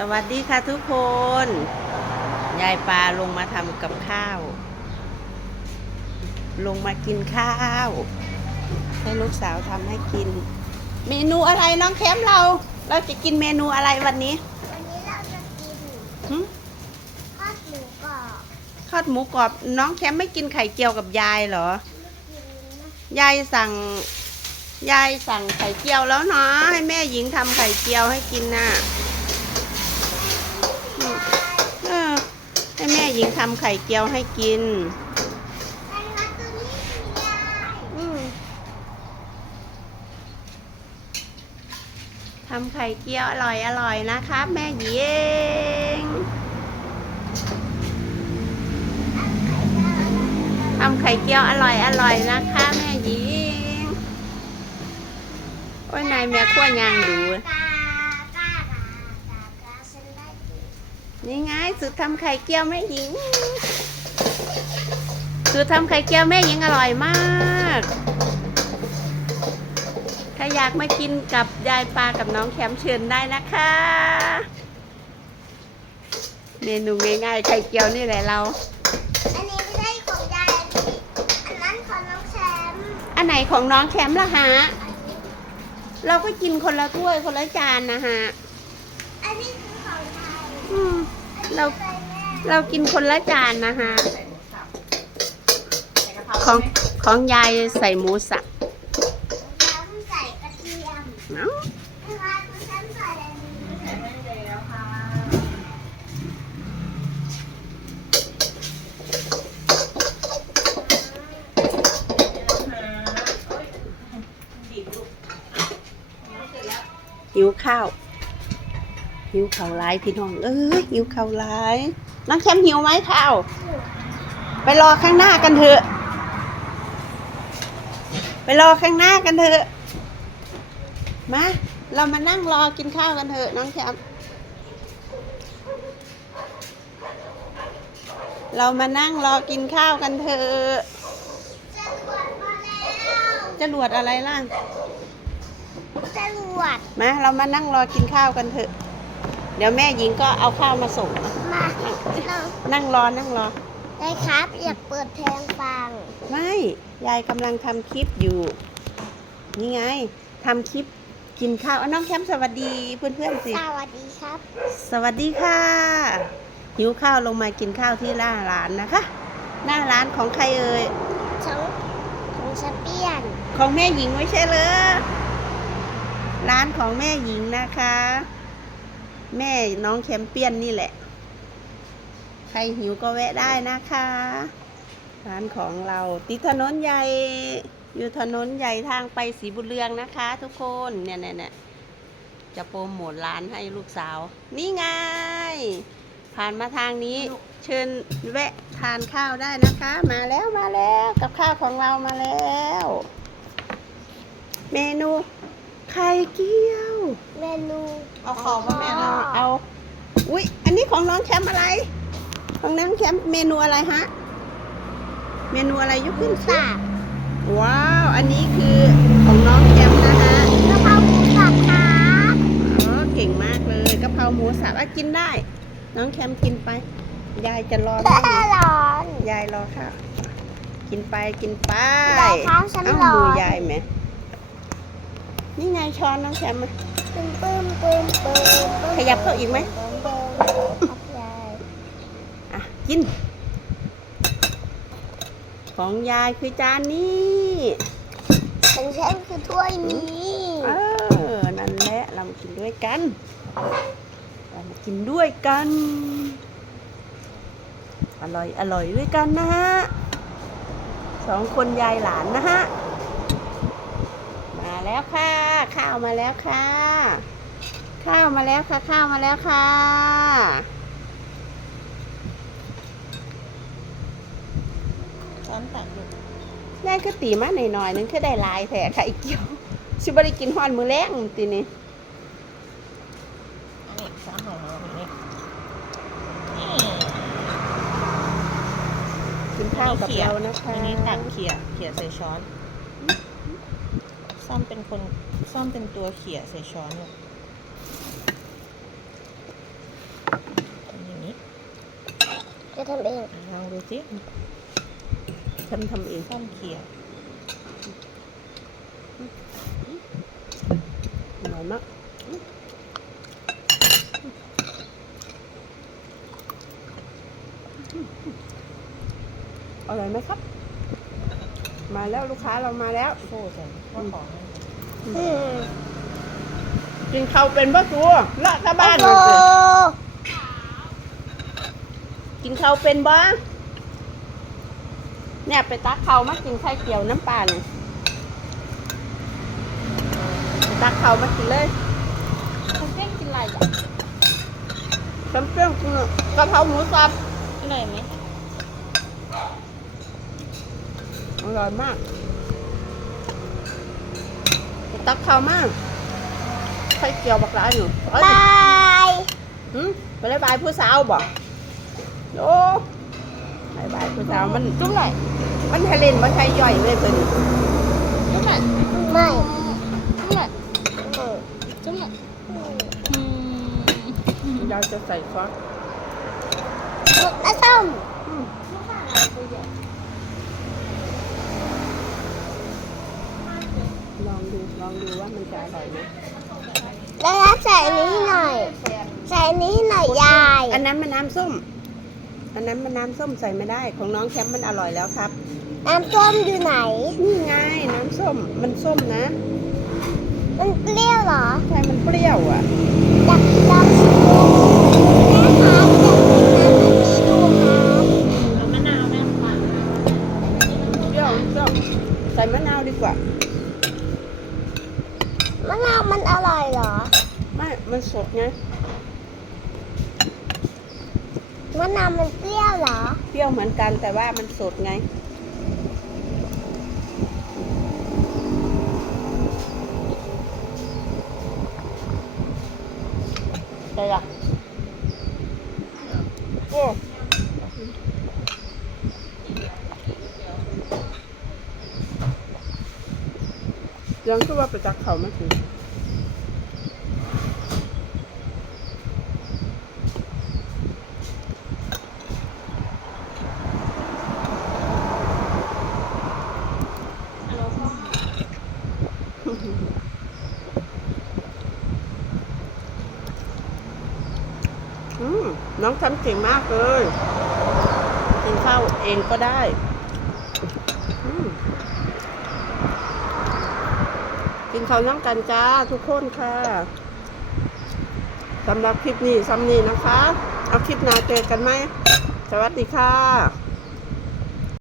สวัสดีค่ะทุกคน ยายปลาลงมาทำกับข้าว ลงมากินข้าว ให้ลูกสาวทำให้กิน เมนูอะไรน้องแคมเรา เราจะกินเมนูอะไรวันนี้ วันนี้เราจะกินหึทอดหมูกรอบทอดหมูกรอบ น้องแคมไม่กินไข่เจียวกับยายเหรอไม่กินนะยายสั่ง ยายสั่งไข่เจียวแล้วเนาะให้แม่หญิงทำไข่เจียวให้กินน่ะ แม่หญิงทำไข่เจียวให้กินไอ้รักตัวนี้มียายอืมทำไข่เจียวอร่อยอร่อยนะครับ แม่หญิงทำไข่เจียวอร่อยอร่อยนะคะ แม่หญิง โอ้ยนายแม่ขั้วยางดู กากากากากาฉันได้กิ นนี่ไงสูตรทำไข่เจียวแม่หญิง สูตรทำไข่เจียวแม่หญิงอร่อยมาก ถ้าอยากมากินกับยายปลากับน้องแคมเชิญได้นะคะ เมนูง่ายๆไข่เจียวนี่แหละเรา อันนี้ไม่ใช่ของยายอันนี้อันนั้นของน้องแชมป์อันไหนของน้องแคมล่ะฮะ เราก็กินคนละถ้วยคนละจานนะฮะ อันนี้คือของไทย อืม อันนี้ เราใส่แม่เรากินคนละจานนะฮะของของยายใส่หมูสับแชมป์ใส่กระเทียมเอ้าไม่ว่าคุณแชมป์ใส่อะไรดีหิวข้าว หิวข้าวหลายพี่น้อง เอ้ยหิวข้าวหลายน้องแคมหิวไหมข้าวไปรอข้างหน้ากันเถอะ ไปรอข้างหน้ากันเถอะมาเรามานั่งรอกินข้าวกันเถอะน้องแคมเรามานั่งรอกินข้าวกันเถอะจรวดมาแล้วจรวดอะไรล่ะจรวดมาเรามานั่งรอกินข้าวกันเถอะ เดี๋ยวแม่หญิงก็เอาข้าวมาส่ง มาเรานั่งรอ นั่งรอ ได้ครับอยากเปิดเพลงฟัง ไม่ ยายกำลังทำคลิปอยู่ นี่ไงทำคลิปกินข้าวอะน้องแคมป์สวัสดีเพื่อนๆสิ สวัสดีครับ สวัสดีค่ะ หิวข้าวลงมากินข้าวที่หน้าร้านนะคะ หน้าร้านของใครเอ่ยช่องของสเปียน ของแม่หญิงไม่ใช่เลยร้านของแม่หญิงนะคะ แม่น้องแคมเปียนนี่แหละ ใครหิวก็แวะได้นะคะ ร้านของเราติดถนนใหญ่ อยู่ถนนใหญ่ทางไปสีบุญเรืองนะคะ ทุกคนเนี่ยเนี่ยเนี่ยจะโปรโมทร้านให้ลูกสาว นี่ไง ผ่านมาทางนี้ เชิญแวะทานข้าวได้นะคะ มาแล้วมาแล้วกับข้าวของเรามาแล้ว เมนู ไข่เกี๊ยว เมนูเอาของมาแม่เราเอา อุ๊ย อันนี้ของน้องแคมป์อะไร ของน้องแคมป์เมนูอะไรฮะ เมนูอะไรยกหมูขึ้นสิสับว้าว อันนี้คือของน้องแคมป์นะฮะกะเพราหมูสับครับอ๋อ เก่งมากเลยกะเพราหมูสับอะกินได้ น้องแคมป์กินไป ยายจะรอแม่แค่อยู่ร้อนยายรอค่ะ กินไปกินไปได้ครับฉันเอ้ารอมือยายไหม นี่ไงช้อนน้องแคมป์มาปึ้มปึ้มปึ้มปึ้มปึ้มขยับเข้าอีกไหมปึ้มปึ้มครับยายอะกิน ของยายคือจานนี้ของฉันคือถ้วยนี้เออนั่นแหละเรามากินด้วยกันเรามากินด้วยกัน อร่อยอร่อยด้วยกันนะฮะสองคนยายหลานนะฮะมา แล้วค่ะ ข้าวมาแล้วค่ะ ข้าวมาแล้วค่ะ ข้าวมาแล้วค่ะช้อนตักดูยายก็ตีมาหน่อยๆนึงคือได้หลายแถค่ะอีกเกี่ยว ชิบได้กินฮอนมือแรงตีนี่อันนี้ช้อนของเราอันนี้กินข้าวกับเรานะคะอันนี้ตักเขี่ยเขี่ยใส่ช้อน ซ่อมเป็นคนซ่อมเป็นตัวเขี่ยใส่ช้อนลูกทำอย่างนี้จะทำเองลองดูสิทำทำเองซ่อมเขี่ยอร่อยมากอร่อยไหมครับ มาแล้วลูกค้าเรามาแล้วโซ่ใส่ข้าวของอืมกินข้าวเป็นบ่ตัวละตะบ้านโอ้มาโหสิกินข้าวเป็นบ่เนี่ยไปตักข้าวมากินไข่เกี่ยวน้ำปลาเนี่ยไปตักข้าวมากินเลยคุณเพ่งกินอะไรอะจำเปรี้ยวกินอะกะเพราหมูสับกินอะไรไหม อร่อยมากไปตักข้าวมากไข่เกี่ยวบักร้ายอยู่เอ้ยบายหืมไปเลยบายผู้สาวบ่โอ้บายบายผู้สาวมันจุ๊บไหนมันทะเลนมันใช้ย่อยเลยเพิ่นจุ๊บไหนไม่จุ๊บไหนอืมจุ๊บไหนอืมอืมเราจะใส่ซอสหมดแล้วส้ม อืม ลองดูลองดูว่ามันจะอร่อยไหมแล้วรับใส่อันนี้ให้หน่อย ใส่อันนี้ให้หน่อยยาย อันนั้นมันน้ำส้ม อันนั้นมันน้ำส้มใส่ไม่ได้ ของน้องแคมป์มันอร่อยแล้วครับ น้ำส้มอยู่ไหน นี่ไงน้ำส้ม มันส้มนะ มันเปรี้ยวเหรอ ใช่ มันเปรี้ยวอะอยากลองชิมดูแม่ครับอยากกินน้ำอันนี้ดูครับมะนาวแม่ปาเปรี้ยวเปรี้ยวใส่มะนาวดีกว่า มะนาว มันอร่อยเหรอ ไม่ มันสดไง มะนาวมันเปรี้ยวเหรอ เปรี้ยวเหมือนกันแต่ว่ามันสดไงใช่หรอโอ้ยังคือว่าไปจักเขาไม่ถึงอืม น้องทำเก่งมากเลย กินข้าวเองก็ได้กินข้าวน้ำกันจ้าทุกคนค่ะสำหรับคลิปนี้ซ้ำนี้นะคะ เอาคลิปหน้าเจอกันไหม สวัสดีค่ะ